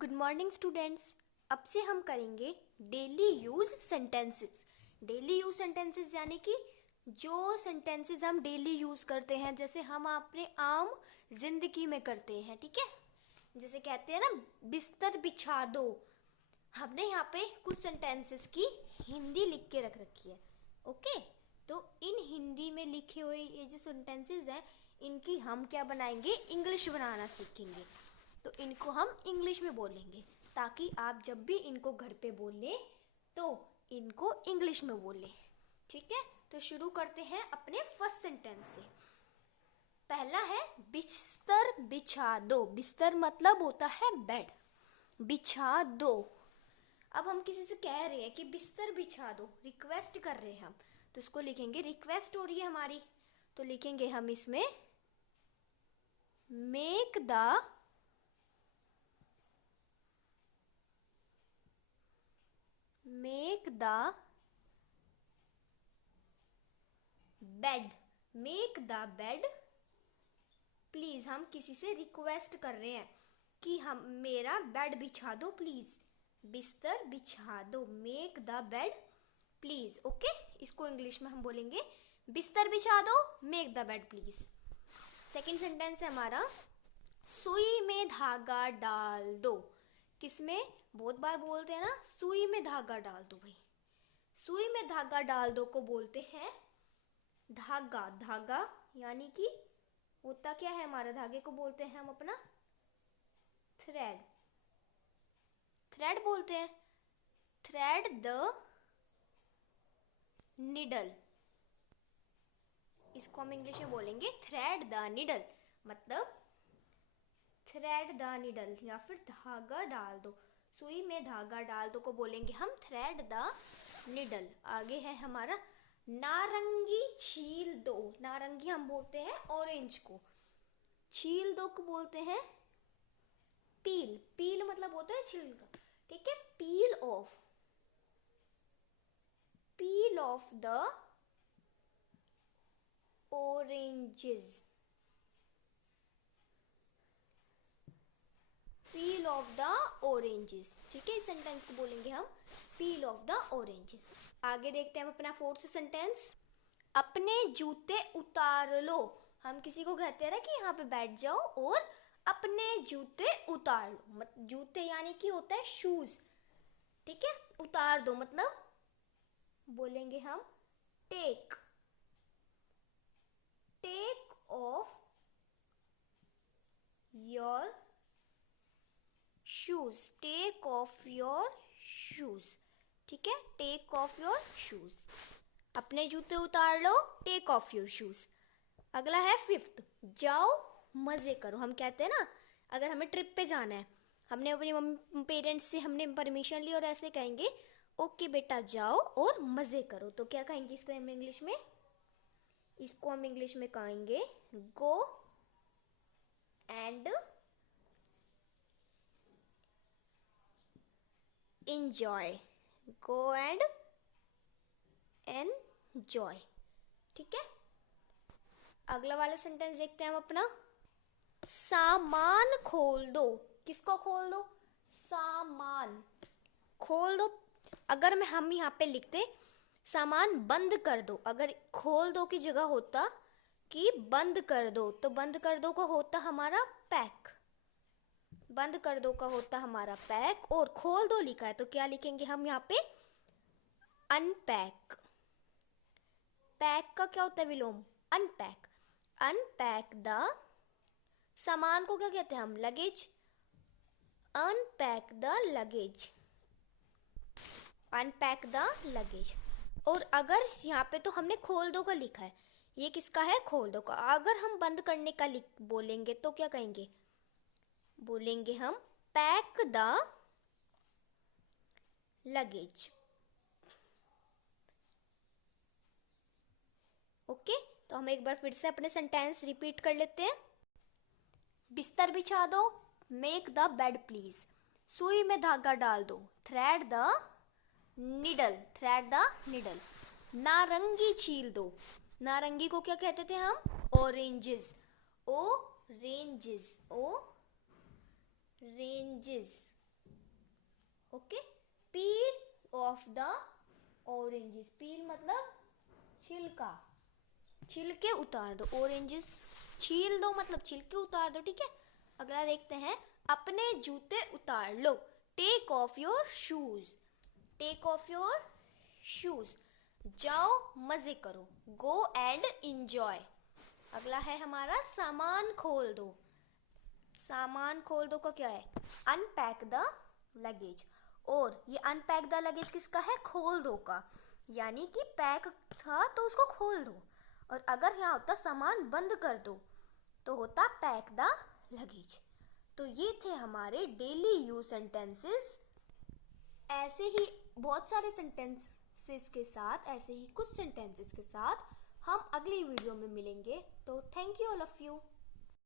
Good morning students. अब से हम करेंगे daily use sentences. Daily use sentences यानी कि जो सेंटेंसेस हम डेली यूज करते हैं, जैसे हम अपने आम जिंदगी में करते हैं। ठीक है, जैसे कहते हैं ना, बिस्तर बिछा दो। हमने यहाँ पे कुछ सेंटेंसेस की हिंदी लिख के रख रखी है। ओके, तो इन हिंदी में लिखे हुए ये जो सेंटेंसेस हैं, इनकी हम क्या बनाएंगे, इंग्लिश बनाना सीखेंगे। तो इनको हम इंग्लिश में बोलेंगे, ताकि आप जब भी इनको घर पे बोलें तो इनको इंग्लिश में बोलें। ठीक है, तो शुरू करते हैं अपने फर्स्ट सेंटेंस से। पहला है बिस्तर बिछा दो। बिस्तर मतलब होता है बेड, बिछा दो। अब हम किसी से कह रहे हैं कि बिस्तर बिछा दो, रिक्वेस्ट कर रहे हैं हम, तो इसको लिखेंगे, रिक्वेस्ट हो रही है हमारी, तो लिखेंगे हम इसमें make the bed. Make the bed please. हम किसी से रिक्वेस्ट कर रहे हैं कि हम मेरा बेड बिछा दो प्लीज, बिस्तर बिछा दो। Make the bed please. Okay, इसको इंग्लिश में हम बोलेंगे बिस्तर बिछा दो, make the bed please. Second sentence है हमारा सुई में धागा डाल दो। किसमें, बहुत बार बोलते हैं ना, सुई में धागा डाल दो भाई। सुई में धागा डाल दो को बोलते हैं धागा। धागा यानी कि होता क्या है हमारा, धागे को बोलते हैं हम अपना थ्रेड। थ्रेड बोलते हैं, थ्रेड द निडल। इसको हम इंग्लिश में बोलेंगे थ्रेड द निडल, मतलब थ्रेड द निडल या फिर धागा डाल दो। सुई में धागा डाल दो को बोलेंगे हम थ्रेड द निडल। आगे है हमारा नारंगी छील दो। नारंगी हम बोलते हैं ऑरेंज को, छील दो को बोलते हैं पील। पील मतलब होता है छिलका। ठीक है, पील of, peel off the oranges, peel off the oranges. ठीक है, इस सेंटेंस को बोलेंगे हम पील ऑफ द ऑरेंजेस। आगे देखते हैं हम अपना फोर्थ सेंटेंस, अपने जूते उतार लो। हम किसी को कहते हैं ना कि यहाँ पे बैठ जाओ और अपने जूते उतार लो। जूते यानी कि होता है शूज। ठीक है, उतार दो मतलब बोलेंगे हम take, take off your shoes, take off your shoes. ठीक है, टेक ऑफ योर शूज, अपने जूते उतार लो, टेक ऑफ योर शूज। अगला है फिफ्थ, जाओ मजे करो। हम कहते हैं ना, अगर हमें ट्रिप पे जाना है, हमने अपनी मम्मी पेरेंट्स से हमने परमिशन ली और ऐसे कहेंगे ओके बेटा जाओ और मजे करो, तो क्या कहेंगे इसको हम इंग्लिश में, इसको हम इंग्लिश में कहेंगे go and enjoy, go and enjoy। ठीक है, अगला वाला सेंटेंस देखते हैं हम अपना, सामान खोल दो। किसको खोल दो, सामान खोल दो। अगर मैं हम यहाँ पे लिखते सामान बंद कर दो, अगर खोल दो की जगह होता कि बंद कर दो, तो बंद कर दो का होता हमारा पैक, बंद कर दो का होता हमारा पैक, और खोल दो लिखा है तो क्या लिखेंगे हम यहाँ पे, अनपैक। पैक का क्या होता है विलोम, अनपैक। अनपैक द, सामान को क्या कहते हैं हम, luggage. Unpack the luggage, unpack the luggage. और अगर यहाँ पे तो हमने खोल दो का लिखा है, ये किसका है, खोल दो का। अगर हम बंद करने का बोलेंगे तो क्या कहेंगे, बोलेंगे हम पैक द लगेज। ओके, तो हम एक बार फिर से अपने सेंटेंस रिपीट कर लेते हैं। बिस्तर बिछा दो, मेक द बेड प्लीज। सुई में धागा डाल दो, thread the needle, thread the needle. नारंगी छील दो, नारंगी को क्या कहते थे हम, oranges. Oranges, oranges. Okay, peel off the oranges, peel मतलब छिलका, छिलके उतार दो, ऑरेंजेस छील दो मतलब छिलके उतार दो, ठीक है। अगला देखते हैं, अपने जूते उतार लो, take off your shoes, take off your shoes, जाओ मजे करो, गो एंड इंजॉय। अगला है हमारा सामान खोल दो, सामान खोल दो का क्या है, अनपैक द लगेज, और ये अनपैक द लगेज किसका है, खोल दो का, यानी कि पैक था तो उसको खोल दो, और अगर यहाँ होता सामान बंद कर दो तो होता पैक द लगेज। तो ये थे हमारे डेली यूज सेंटेंसेस। ऐसे ही बहुत सारे सेंटेंसेस के साथ, ऐसे ही कुछ सेंटेंसेस के साथ हम अगली वीडियो में मिलेंगे। तो thank you all of you.